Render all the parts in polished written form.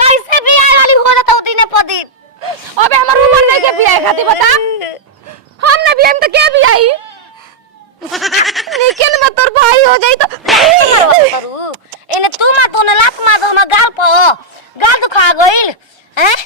कैसे बियाह वाली हो जाता दिन पर दिन। अबे हमर उम्र नहीं के बियाह खाती बता। हम ना बियाह में तो क्या बियाही लेकिन मैं तोर भाई हो जाई तो करू एने तू मा तो न लात मा हम गाल तो खा गइल हैं।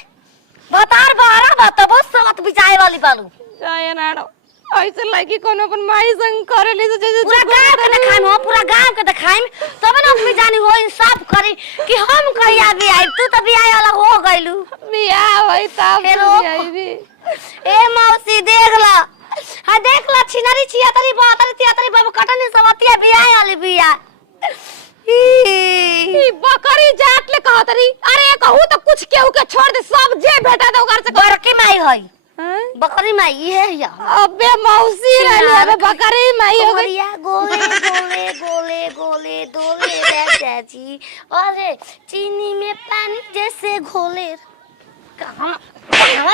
बतार बारा बात बस बात बिचाए वाली बालू जाए नाड़ो ऐसे लड़की कोनो अपन माई संग करे ले तो जैसे पूरा गांव के देखाइम हो पूरा गांव के देखाइम तब ना अपनी जानी हो इंसाफ करी कि हम कहिया भी आई तू तो बियाह वाला हो गइलू। बियाह होई तब बियाही भी ए मौसी देख ला हां देख ला छिनारी छियातरी बातरी तियातरी बाबू कटनी सवतिया बियाह वाली बियाह ई बकरी जाट ले कहतरी। अरे कहू तो कुछ केहू के छोड़ दे सब जे बेटा दे घर से बड़की माई होई बकरी माई ये या अबे मौसी रहली अबे बकरी माई हो गई। गोले गोले गोले गोले दोले राजा जी अरे चीनी में पानी जैसे घोले। कहां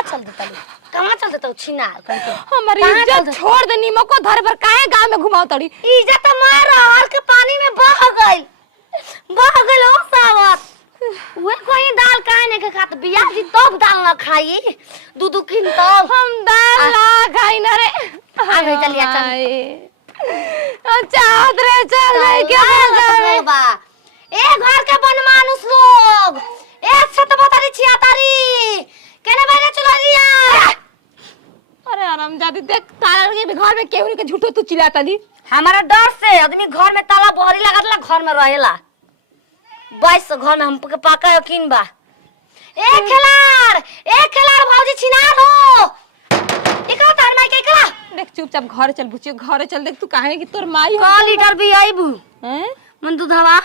चल देता छिना हमारी इज्जत छोड़ दे नीमक को धर पर काहे गांव में घुमाओ तड़ी। इज्जत मार हर के पानी में बह गई ओ सावत वे कोई दाल काहे ने के खात बियाह जी तब दाल ना खाई दूध किन तब हम दाल ना खाई ना रे आ गई चलिए चल अच्छा रे चल क्या बा ए घर के बन मानुस लोग एक छत बतारी छियातारी केने बैठे चला रिया। अरे आराम जादी देख तारा के घर में केहू के झूठो तू चिल्लाता दी। हमारा डर से आदमी घर में ताला बहरी लगातला घर में रहेला 22 घर में हमके पक्का यकीन बा। ए खिलाड़ भौजी छिनार हो एकरा तार माई के एकरा देख चुपचाप घर चल बुचियो घरे चल देख तू काहे कि तोर माई हो का लीटर भी आईबू हैं मन दूधवा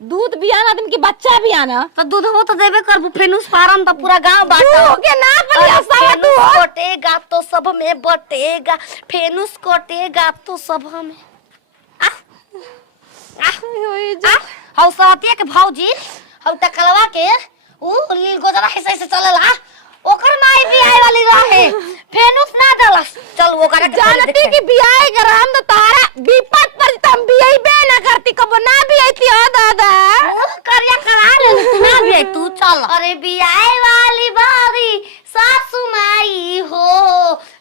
दूध बियाना आदमी के बच्चा बियाना तो दूध हो तो देबे करबू फेनुस फारम तो पूरा गांव बांटो के ना पड़िया सब तू कटेगा तो सब में बटेगा फेनुस कटेगा तो सब में हौ सतिया के भौजी हौ टकलवा के ऊ लील गोदरा ऐसे ऐसे चलेला ओकर माई बियाह वाली रहे फेनुस ना देला चल वो करे जानती कि बियाह कराम तो तारा विपत पर तुम बियाह बे ना करती कब ना बियाहती हो दादा करिया करा ले ना भी तू चल। अरे बियाह वाली बारी सासू माई हो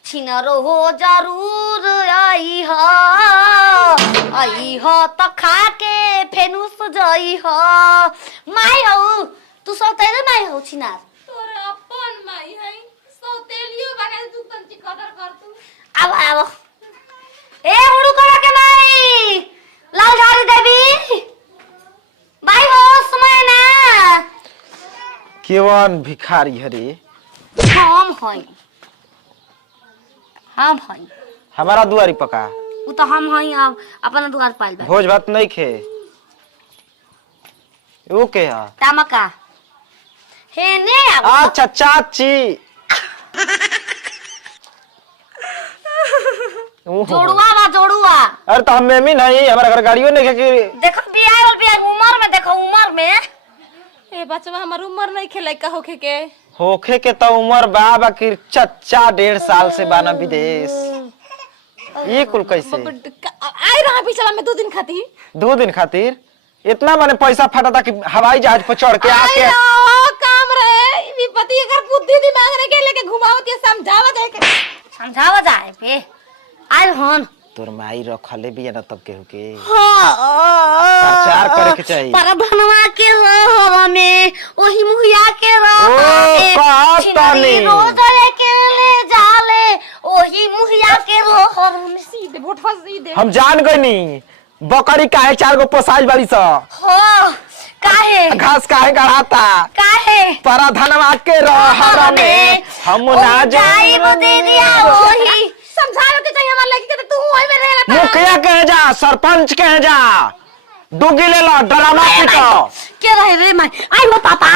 छिनरो हो जरूर आई हो तो खा के फेनुस जई हो माई हो तू सब तेरे माई हो छिनार तोरे अपन माई है सौतेलियो बने तू तंची कदर कर तू अब ए हुडू करा के माई लाल झाड़ी देवी भाई हो समय ना केवन भिखारी हरे हम हई हमारा दुआरी पका उ तो हम हई अब अपना दुआर पाइल बा भोज भात नहीं खे वो के है तमका हे ने अच्छा चाची जोड़ुआ अरे तो हम में नहीं हमारा घर गाड़ियों नहीं कि देखो बियाह उम्र में देखो उम्र में ए बच्चा हमर उम्र नहीं खेले का होखे के तो उम्र बाबा की चच्चा 1.5 साल से बाना विदेश ये कुल कैसे आई रहा पिछला में 2 दिन खाती 2 दिन खातिर इतना माने पैसा फटा था कि हवाई जहाज पर चढ़ के आके काम रहे विपत्ति अगर बुद्धि दिमाग रे के लेके घुमावती समझावा जाए पे आइ हन तोर माई रखले भी ना तब केहू के प्रचार करे के चाहिए पर धनवा के रह में ओही मुहिया के रह में रोज के ले जाले ओही मुहिया के रह में सीधे वोट फंस सीधे हम जान गइनी बकरी काहे 4 गो पोसाइल बाड़ी स हो काहे घास काहे गड़ाता काहे पर धनवा के रह में हम ना जाई दे दिया ओही समझाओ के चाहिए हमारे लड़की के तू ओए में रहेला मुखिया कहे जा सरपंच कहे जा डुगी ले लो ड्रामा पिटो के रहे रे मैं आई वो पापा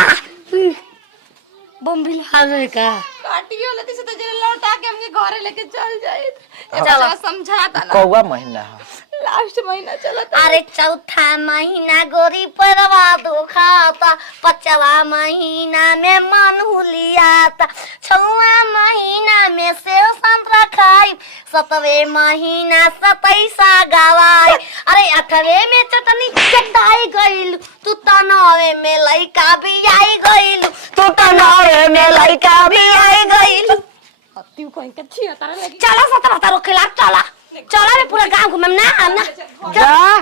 बम भी हाल रे का काटियो लेती से तो जरे लौटा के हमके घरे लेके चल जाए चलो समझाता ना कौवा महीना लास्ट महीना चलता अरे चौथा महीना गोरी परवा दुखाता 5वां महीना में मन हुलियाता 6वां महीना में सेव संतरा खाई 7 9वे महीना 27 गवाई। अरे 8वे में चटनी चटाई गइल, तू तो 9वे में लइका भी आई गइल, तू तो 9वे में लइका भी आई गइल। तू कोई के छिया तारा लगी चला 17 खिलाफ चला चला रे पूरा गांव घूमम ना हम ना जा।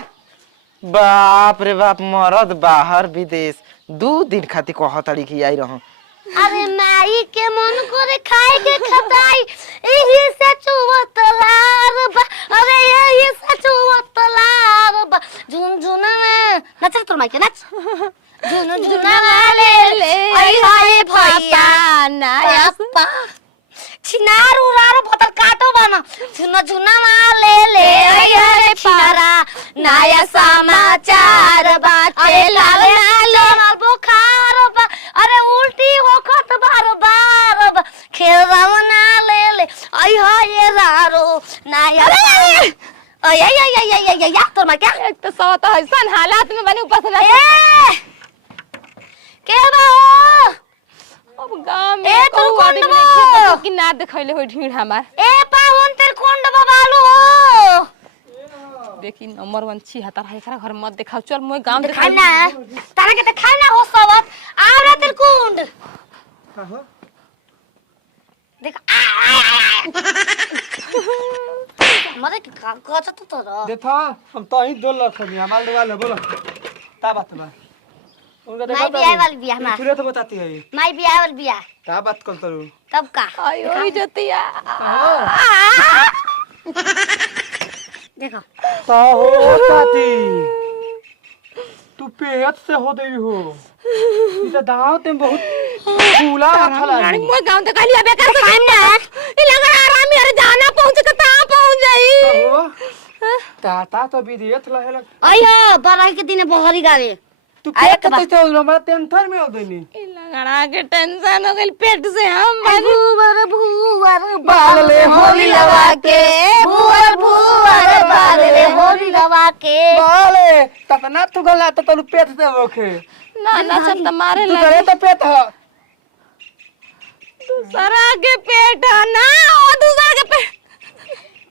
बाप रे बाप, मरद बाहर विदेश 2 दिन खातिर कहतड़ी कि आई रह। अरे माई के मन करे खाए के खटाई, यही से चुवतलार बा, अरे यही से चुवतलार बा। झुनझुना में नच तोर माई के नच। झुनझुना ले ले आई हाय भैया नया पा छिनार उरार भतर काटो बना। झुनझुना ले ले आई हाय पारा नया समाचार बाटे लाल लाल बुखार बा, अरे उल्टी होखत बार बार, खेलना ले ले आई हाय रारो नया। अय अय अय अय अय या तोर मा क्या एक तो सौ तो ऐसा हालात में बनी ऊपर से ए के बा हो अब गांव में ए तू कौन बा कि ना देखैले हो ढीड़ हमार। ए पाहुन तेर कोंड बाबालू हो देखी नंबर 1 छी हतार है एकरा घर मत देखाओ। चल मोय गांव दिखाई ना तारा के दिखाई ना हो सबत आवरा तेर कुंड देख मरे के का गच तो तोरा देखा हम तो ही 2 लाख में हमारे दुकान बोलो का बात बा उनका देखा माई बियाह वाली बियाह ना पूरे तो बताती है माई बियाह वाली बियाह का बात कर तरू तब का आयो जतिया देखो तो हो ताती तू पेट से हो गई हो इधर दाव ते बहुत फूला था रानी मोय गांव तक लिया बेकार से टाइम ना ई लगा आराम यार जाना पहुंच के ता पहुंच जाई हो ताता तो विदेश लहेला अयो बराई के दिन बहरी गावे तू क्या करते थे हमारा टेंशन में हो गई ई लगा के टेंशन हो गइल पेट से हम भूवर भूवर बाल ले होली लगा के भूवर भूवर बाल ले होली लगा के बाले ततना तू गला तो तू पेट से होखे ना ना सब तुम्हारे तू लगे करे तो पेट है दूसरा के पेट है ना ओ दूसरा के पेट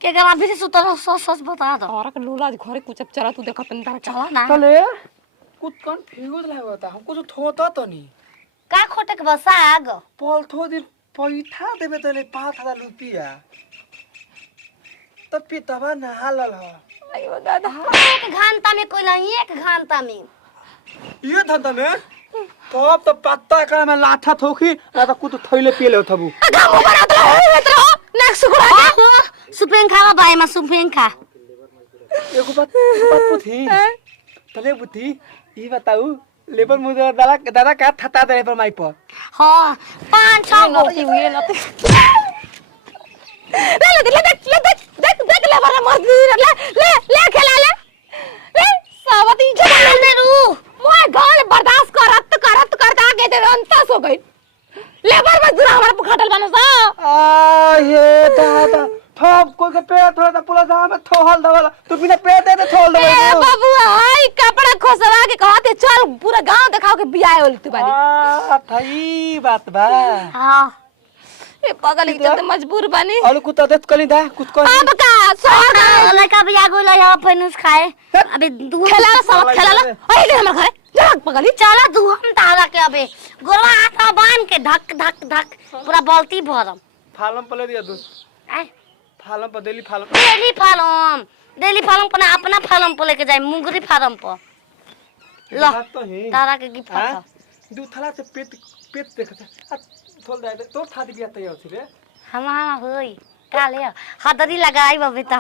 के गला भी से सुतर सच सच बता दो और के लूला घरे कुछ चला तू देखा तन तारा चलो ना चले कुछ कंफ्यूज लागता हमको तो थोता तो नहीं का खोटे के बसा आग पल थो दिन पैठा देबे तले 5000 रुपया तब पितवा नहालल ह अयो दादा एक घंटा में कोई नहीं एक घंटा में ये धंधा में तब तो पत्ता का में लाठा ठोकी ना तो कुछ थैले पिले थबू गांव बना तो हो नाक सुकुड़ा के सुपेन खावा बाय मा सुपेन खा एगो बात पूछी तले बुद्धि ई बताऊ लेबर मुझे दादा का थता दे पर माई पर हां 5-6 गो नती हुए नती ले देख ले बड़ा मर्द ले खेला ले सावती जमा ले रू मोय गाल बर्दाश्त करत आगे दे अंतस हो गई लेबर मजदूर हमारे पुखटल बना सा आ ये दादा थोप कोई के पेट थोड़ा सा पुला जा में थोहल दवाला तू बिना पेट दे थोल ए दवाला बबुआ हाय कपड़ा खोसवा के कहते चल पूरा गांव दिखाओ के बियाह होली तू बानी आ थई बात बा हां ए पागल के तो मजबूर बनी और कुत्ता देख कली दा कुछ कर अब का सोगा लड़का भी आगो ले जा फैनुस खाए अबे दू खेला सब खेला ओए ले हमर घरे जग पगली चला दू हम तारा के अबे गोरवा हाथ बांध के धक धक धक पूरा बाल्टी भरम फालम पले दिया दू आय फालम पर देली फालम डेली फालम पर अपना फालम पर लेके जाए मुंगरी फार्म पर लो बात तो है तारा के गिफ्ट हां दू थला से पेट देखता थोल दे तो थादी बिया तैयार छी रे हमारा होई का ले हदरी लगाई बबे ता